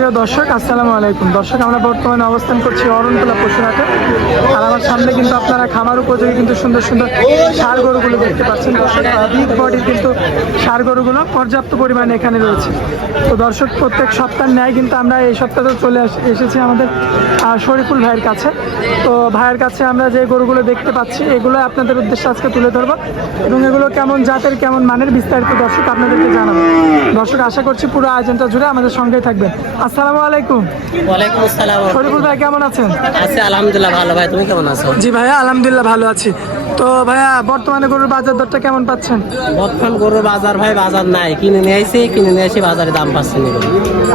সুপ্রিয় দর্শক, আসসালামু আলাইকুম। দর্শক, আমরা বর্তমানে অবস্থান করছি অরণতলা পশুরহাটে আর আমার সামনে কিন্তু আপনারা খামার উপযোগী কিন্তু সুন্দর সুন্দর সার গরুগুলো দেখতে পাচ্ছেন। দর্শক বিগ বডির কিন্তু সার গরুগুলো পর্যাপ্ত পরিমাণে এখানে রয়েছে। তো দর্শক, প্রত্যেক সপ্তাহ ন্যায় কিন্তু আমরা এই সপ্তাহে চলে এসেছি আমাদের শরীফুল ভাইয়ের কাছে। তো ভাইয়ের কাছে আমরা যে গরুগুলো দেখতে পাচ্ছি, এগুলো আপনাদের উদ্দেশ্যে আজকে তুলে ধরবো এবং এগুলো কেমন জাতের, কেমন মানের বিস্তারিত দর্শক আপনাদেরকে জানাব। দর্শক, আশা করছি পুরো আয়োজনটা জুড়ে আমাদের সঙ্গেই থাকবেন। আসসালামু আলাইকুম। ওয়ালাইকুম আসসালাম। শরীফুল ভাই কেমন আছেন? আছি আলহামদুলিল্লাহ ভালো। ভাই তুমি কেমন আছো? জি ভাইয়া আলহামদুলিল্লাহ ভালো আছি। তো ভাইয়া বর্তমানে গরুর বাজার দরটা কেমন পাচ্ছেন? বর্তমান গরুর বাজার ভাই বাজার নাই। কিনে নিয়ে আসি কিনে নিয়ে আসি বাজারে দাম পাচ্ছি না গরু।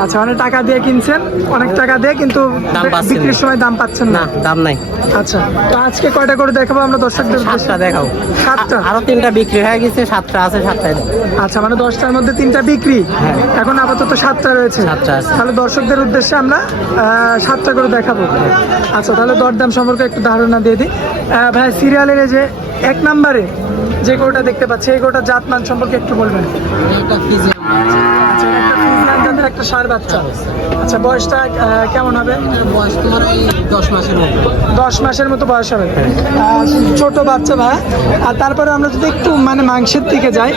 আচ্ছা অনেক টাকা দিয়ে কিনছেন অনেক টাকা দিয়ে কিন্তু দাম পাচ্ছেন বিক্রির সময় দাম পাচ্ছেন না। দাম নাই। আচ্ছা তো আজকে কয়টা করে দেখাবো আমরা দর্শকদের? সাতটা দেখাও। সাতটা। আরও তিনটা বিক্রি হয়ে গেছে সাতটা আছে সাতটায় আচ্ছা মানে দশটার মধ্যে তিনটা বিক্রি? হ্যাঁ। এখন আপাতত সাতটা রয়েছে। সাতটা আছে। তাহলে দর্শকদের উদ্দেশ্যে আমরা সাতটা করে দেখাবো। আচ্ছা তাহলে দরদাম সম্পর্কে একটু ধারণা দিয়ে দিই। ভাই, সিরিয়ালের যে এক নাম্বারে যে গোটা দেখতে পাচ্ছি, এই গোটা জাত মান সম্পর্কে একটু বলবেন একটা ফিজি আচ্ছা এটা একটা একটা সার বাচ্চা। আচ্ছা বয়সটা কেমন হবে? বয়স তোমার ওই দশ মাসের মতো। দশ মাসের মতো বয়স হবে। ছোট বাচ্চা ভাই। আর তারপরে আমরা যদি একটু মানে মাংসের দিকে যাই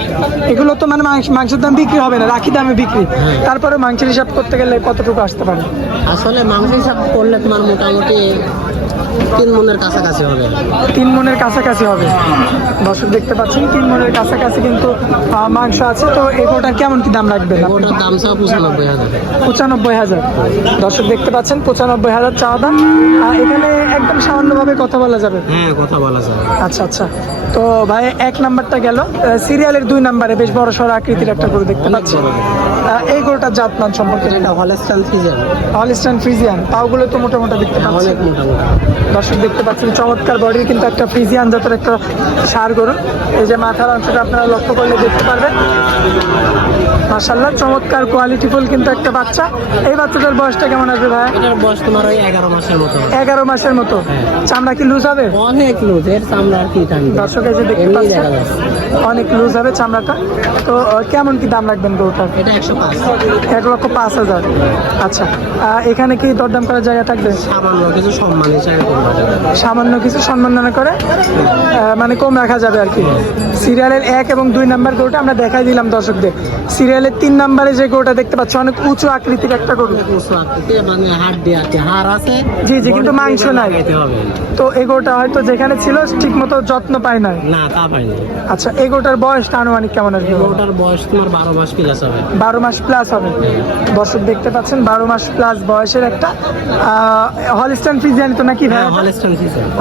এগুলো তো মানে মাংস মাংসের দাম বিক্রি হবে না রাখি দামে বিক্রি। তারপরে মাংসের হিসাব করতে গেলে কতটুকু আসতে পারে? আসলে মাংস হিসাব করলে তোমার মোটামুটি তিন মনের কাছাকাছি হবে। তিন মনের কাছাকাছি হবে। দর্শক দেখতে পাচ্ছেন তিন মনের কাছাকাছি কিন্তু মাংস আছে। তো এগোটার কেমন কি দাম রাখবেন? ওটার দাম সব পঁচানব্বই। পঁচানব্বই হাজার। দর্শক দেখতে পাচ্ছেন পঁচানব্বই হাজার চাওয়া দাম। এখানে একদম সামান্যভাবে কথা বলা যাবে। হ্যাঁ কথা বলা যাবে। আচ্ছা আচ্ছা। তো ভাই এক নাম্বারটা গেল। সিরিয়ালের দুই নাম্বারে বেশ বড় সড় আকৃতির একটা গরু দেখতে পাচ্ছি। এই গরুটার জাতমান সম্পর্কে এটা হলেস্টান ফিজার হলিস্টান ফ্রিজিয়ান। পাওগুলো তো মোটামুটি দেখতে পাচ্ছি। অনেক মোটামুটি। দর্শক দেখতে পাচ্ছেন চমৎকার বডির কিন্তু একটা ফ্রিজিয়ান জাতের একটা সার গরু। এই যে মাথার অংশটা আপনারা লক্ষ্য করলে দেখতে পারবেন। মাসাল্লাহ চমৎকার কোয়ালিটিফুল কিন্তু একটা বাচ্চা। এই বাচ্চাটার বয়সটা কেমন আসবে ভাই? এটার বয়স তোমার ওই এগারো মাসের মতো। এগারো মাসের মতো। চামড়া কি লুজ হবে? অনেক লুজ এর চামড়া আর কি দর্শক এই যে দেখতে পাচ্ছেন। অনেক লুজ হবে চামড়াটা। তো কেমন কি দাম রাখবেন গরুটার? এক লক্ষ পাঁচ হাজার। আচ্ছা এখানে কি দরদাম করার জায়গা থাকবে? সামান্য কিছু সম্মান সামান্য কিছু সম্মাননা করে? মানে কম রাখা যাবে আর কি। সিরিয়ালের এক এবং দুই নাম্বার গরুটা আমরা দেখাই দিলাম দর্শকদের। সিরিয়ালের তিন নাম্বারে যে গরুটা দেখতে পাচ্ছি অনেক উঁচু আকৃতির একটা গরু। জি, জি, কিন্তু মাংস নাই। তো এই গরুটা হয়তো যেখানে ছিল ঠিক মতো যত্ন পায় না তা আচ্ছা এই গরুটার বয়সটা আনুমানিক কেমন আসবে? ওটার বয়স তোমার বারো মাস প্লাস হবে। বারো মাস প্লাস হবে। দর্শক দেখতে পাচ্ছেন বারো মাস প্লাস বয়সের একটা হলিস্টান ফ্রিজিয়ান তো নাকি ভাই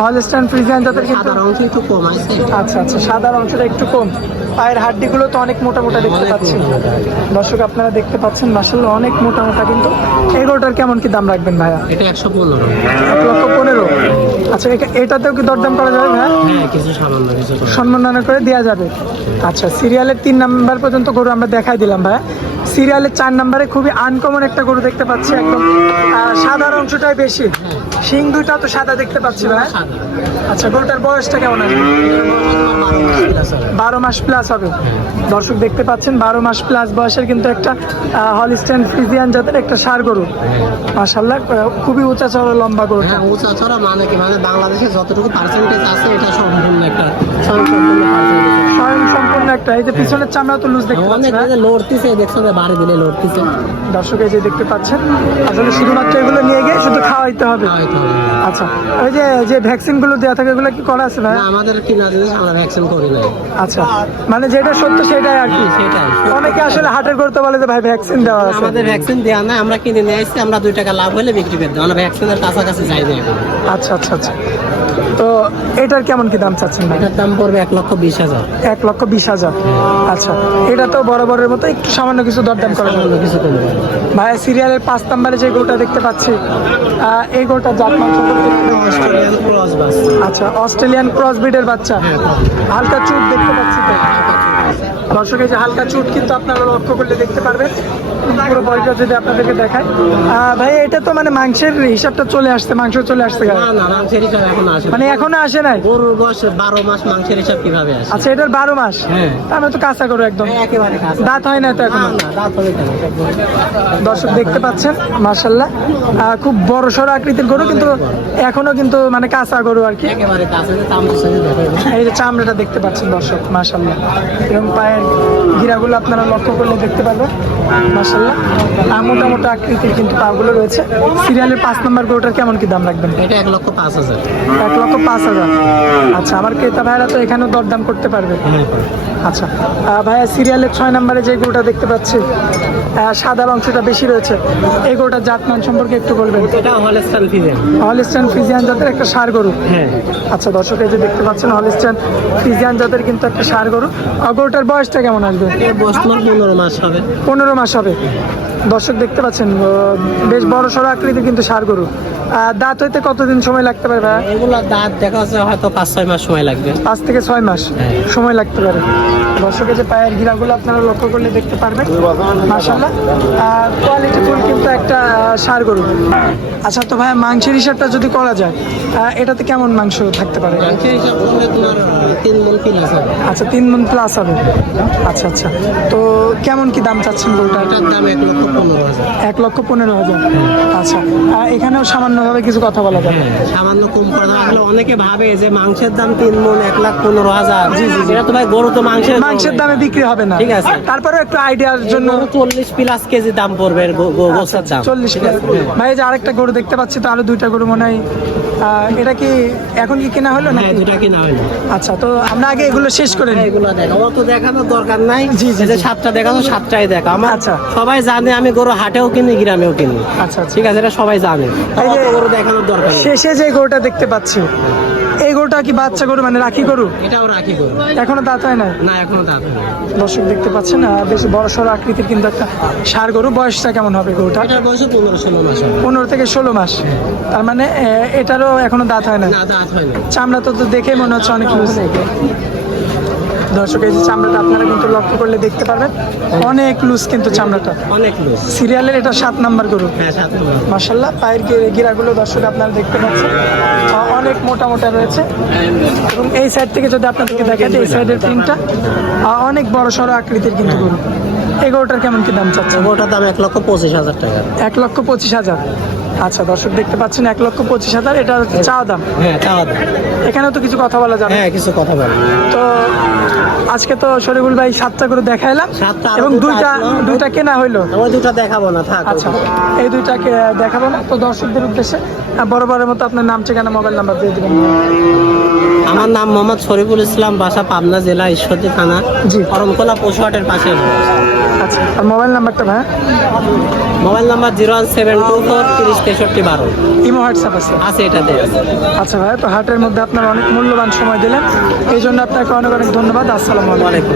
হলেস্টান ফ্রিজিয়ান জাতের কিন্তু সাদা অংশ একটু কম আছে। আচ্ছা আচ্ছা সাদার অংশটা একটু কম। পায়ের হাড্ডিগুলো তো অনেক মোটা মোটা দেখতে অনেক পাচ্ছি। মোটা মোটা। দর্শক আপনারা দেখতে পাচ্ছেন মাসাল্লাহ অনেক মোটা মোটা কিন্তু। এগারোটার কেমন কি দাম রাখবেন ভাইয়া? এটা একশো পনেরো। এক লক্ষ পনেরো। আচ্ছা এটা- এটাতেও কি দরদাম করা যাবে ভাইয়া হ্যাঁ কিছু সামান্য কিছু সম্মাননা করে দেওয়া যাবে। আচ্ছা সিরিয়ালের তিন নাম্বার পর্যন্ত গরু আমরা দেখাই দিলাম ভাইয়া সিরিয়ালের চার নাম্বারে খুবই আনকমন একটা গরু দেখতে পাচ্ছি একদম। সাদার অংশটাই বেশি। শিং দুইটা তো সাদা দেখতে পাচ্ছি ভাই। আচ্ছা গরুটার বয়সটা কেমন আছে? বারো মাস প্লাস হবে। দর্শক দেখতে পাচ্ছেন বারো মাস প্লাস বয়সের কিন্তু একটা হলিস্টেন ফ্রিজিয়ান জাতের একটা সার গরু। মাসাল্লাহ খুবই উঁচা চড়া লম্বা গরু হ্যাঁ উঁচা চড়া মানে কি? মানে বাংলাদেশে যতটুকু পার্সেন্টেজ আছে এটা সম্পূর্ণ একটা সম্পূর্ণ সম্পূর্ণ একটা এই যে পিছনের চামড়া তো লুজ দেখতে অনেক পাচ্ছেন লড়তিছে দেখছ যে বাড়ি দিলে লড়তিছে। দর্শক এই যে দেখতে পাচ্ছেন আসলে শুধুমাত্র এগুলো নিয়ে গিয়ে শুধু খাওয়াইতে হবে। আচ্ছা ওই যে যে ভ্যাকসিনগুলো দেওয়া থাকে এগুলো কি করা আছে ভাই? না, আমাদের কিনা জিনিস আমরা ভ্যাকসিন করি নাই। আচ্ছা মানে যেটা সত্য সেটাই আর কি। সেটাই অনেকে আসলে হাটের করতে বলে যে ভাই ভ্যাকসিন দেওয়া আছে। আমাদের ভ্যাকসিন দেওয়া নাই আমরা কিনে নিয়ে আসছি আমরা দুই টাকা লাভ হলে বিক্রি করে দিই। আমরা ভ্যাকসিনের কাছাকাছি যাই না আচ্ছা আচ্ছা আচ্ছা। তো এটার কেমন কি দাম চাচ্ছেন ভাই? এটার দাম পড়বে এক লক্ষ বিশ হাজার। এক লক্ষ বিশ হাজার। আচ্ছা এটা তো বরাবরের মতো একটু সামান্য কিছু দরদাম করা যাবে। কিছু কমবে। ভাই সিরিয়ালের পাঁচ নাম্বারে যে গোটা দেখতে পাচ্ছি এই গোটা জাত আচ্ছা অস্ট্রেলিয়ান ক্রস ব্রিডের বাচ্চা। হ্যাঁ হালকা চুপ দেখতে পাচ্ছি তো। দর্শক এই যে হালকা চুট কিন্তু আপনারা লক্ষ্য করলে দেখতে পারবেন। পুরো বডিটা যদি আপনাদেরকে দেখায় ভাই এটা তো মানে মাংসের হিসাবটা চলে আসছে মাংস চলে আসছে। না না মাংসের হিসাব এখন আসে মানে এখনও আসে নাই? গরুর বয়স বারো মাস মাংসের হিসাব কীভাবে আসে? আচ্ছা এটার বারো মাস? হ্যাঁ। তাহলে তো কাঁচা করো একদম। একেবারে কাঁচা। দাঁত হয় না তো এখনও? দর্শক দেখতে পাচ্ছেন মার্শাল্লাহ খুব বড় সড়ো আকৃতির গরু কিন্তু এখনও কিন্তু মানে কাঁচা গরু আর কি। একেবারে যায়। এই যে চামড়াটা দেখতে পাচ্ছেন দর্শক মার্শাল্লাহ এবং পায়ের গিরাগুলো আপনারা লক্ষ্য করলে দেখতে পারবেন মার্শাল্লাহ আর মোটা মোটা আকৃতির কিন্তু পাগুলো রয়েছে। সিরিয়ালের পাঁচ নম্বর গরুটার কেমন কি দাম রাখবেন? এটা এক লক্ষ পাঁচ হাজার। এক লক্ষ পাঁচ হাজার। আচ্ছা আমার ক্রেতা ভাইরা তো এখানেও দরদাম করতে পারবে। আচ্ছা ভাইয়া সিরিয়ালের ছয় নম্বরে যে গরুটা দেখতে পাচ্ছি সাদা অংশটা বেশি রয়েছে। এই গরুটার জাতমান সম্পর্কে একটু বলবেন? এটা হলেস্টান ফিজিয়ান। জাতের একটা সার গরু। হ্যাঁ। আচ্ছা দর্শক এই যে দেখতে পাচ্ছেন হলিস্টান ফিজিয়ান জাতের কিন্তু একটা সার গরু। আর গরুটার বয়সটা কেমন আসবে বয়স পনেরো মাস হবে পনেরো মাস হবে দর্শক দেখতে পাচ্ছেন বেশ বড় সড়ো আকৃতির কিন্তু সার গরু। দাঁত হইতে কতদিন সময় লাগতে পারে ভাইয়া? এগুলো দাঁত দেখা যাচ্ছে হয়তো পাঁচ ছয় মাস সময় লাগবে। পাঁচ থেকে ছয় মাস হ্যাঁ। সময় লাগতে পারে। দর্শকের যে পায়ের গিরাগুলো আপনারা লক্ষ্য করলে দেখতে পারবেন। মাসাল্লাহ কোয়ালিটি ফুল কিন্তু একটা ষাঁড় গরু। আচ্ছা তো ভাই মাংসের হিসাবটা যদি করা যায় এটাতে কেমন মাংস থাকতে পারে? মাংসের হিসাব করলে তোমার তিন মন প্লাস হবে। আচ্ছা তিন মন প্লাস হবে। আচ্ছা আচ্ছা। তো কেমন কি দাম চাচ্ছেন গরুটা এটার দাম এক লক্ষ এক লক্ষ পনেরো হাজার। আচ্ছা এখানেও সামান্যভাবে কিছু কথা বলা হ্যাঁ, সামান্য কম করে অনেকে ভাবে যে মাংসের দাম তিন মন এক লাখ পনেরো হাজার। এটা তো ভাই গরু তো মাংসের মাংসের দামে বিক্রি হবে না। ঠিক আছে। তারপরেও একটু আইডিয়ার জন্য চল্লিশ প্লাস কেজি দাম পড়বে দাম। চল্লিশ ঠিক ভাই যে আরেকটা গরু দেখতে পাচ্ছি তো আরও দুইটা গরু মনে হয়। এটা কি এখন কি কেনা হলো না হ্যাঁ দুটা কিনা হয়নি আচ্ছা তো আমরা আগে এগুলো শেষ করে নিই। এগুলো দেখা অত দেখানোর দরকার নাই। জি, জি, জি। সাতটা দেখানো সাতটাই দেখা আমার আচ্ছা। সবাই জানে আমি গরু হাটেও কিনি গ্রামেও কিনি। আচ্ছা আচ্ছা। ঠিক আছে এটা সবাই জানে। গরু দেখানোর দরকার শেষে যে গরুটা দেখতে পাচ্ছি এই গরুটা কি বাচ্চা গরু মানে রাখি গরু? এটাও রাখি গরু। এখনও দাঁত হয় না না এখনও দাঁত হয়নি। দর্শক দেখতে পাচ্ছেন বেশ বড় সড় আকৃতির কিন্তু একটা সার গরু। বয়সটা কেমন হবে গরুটা এটার বয়স পনেরো ষোলো মাস পনেরো থেকে ষোলো মাস। তার মানে এটারও এখনও দাঁত হয় না না দাঁত হয়নি চামড়া তো তো দেখে মনে হচ্ছে অনেক দর্শক এই যে চামড়াটা আপনারা কিন্তু লক্ষ্য করলে দেখতে পারবেন অনেক লুজ কিন্তু চামড়াটা। অনেক লুজ সিরিয়ালের এটা সাত নাম্বার গরু। হ্যাঁ মার্শাল্লাহ পায়ের গিরাগুলো দর্শক আপনারা দেখতে পাচ্ছেন। অনেক মোটা মোটা রয়েছে। এবং এই সাইড থেকে যদি আপনাদেরকে দেখা যায় এই সাইডের প্রিন্টটা অনেক বড় সড়ো আকৃতির কিন্তু গরু। এই গরুটার কেমন কি দাম চাচ্ছে ওটার দাম এক লক্ষ পঁচিশ হাজার টাকা। এক লক্ষ পঁচিশ হাজার। আচ্ছা দর্শক দেখতে পাচ্ছেন এক লক্ষ পঁচিশ হাজার এটা হচ্ছে চা দাম। হ্যাঁ দাম। এখানেও তো কিছু কথা বলা যাবে। হ্যাঁ কিছু কথা বল তো আজকে তো শরীফুল ভাই সাতটা করে দেখাইলাম সাতটা এবং দুইটা দুইটা কেনা হইল। ওই দুটো দেখাবো না থাক। আচ্ছা এই দুইটাকে দেখাবো না। তো দর্শকদের উদ্দেশ্যে বরাবরের মতো আপনার নাম ঠিকানা মোবাইল নাম্বার দিয়ে দেবেন। আমার নাম মোহাম্মদ শরীফুল ইসলাম বাসা পাবনা জেলা ঈশ্বরদী থানা জি। করমকলা পশুহাটের পাশে। আচ্ছা আর মোবাইল নাম্বারটা ভাই? Mobile number zero one seven two four তিরিশ তেষট্টি বারো। ইমো হোয়াটসঅ্যাপ আছে? আছে এটাতে। আচ্ছা ভাই তো হাটের মধ্যে আপনার অনেক মূল্যবান সময় দিলেন। এই জন্য আপনাকে অনেক অনেক ধন্যবাদ। আসসালামু আলাইকুম।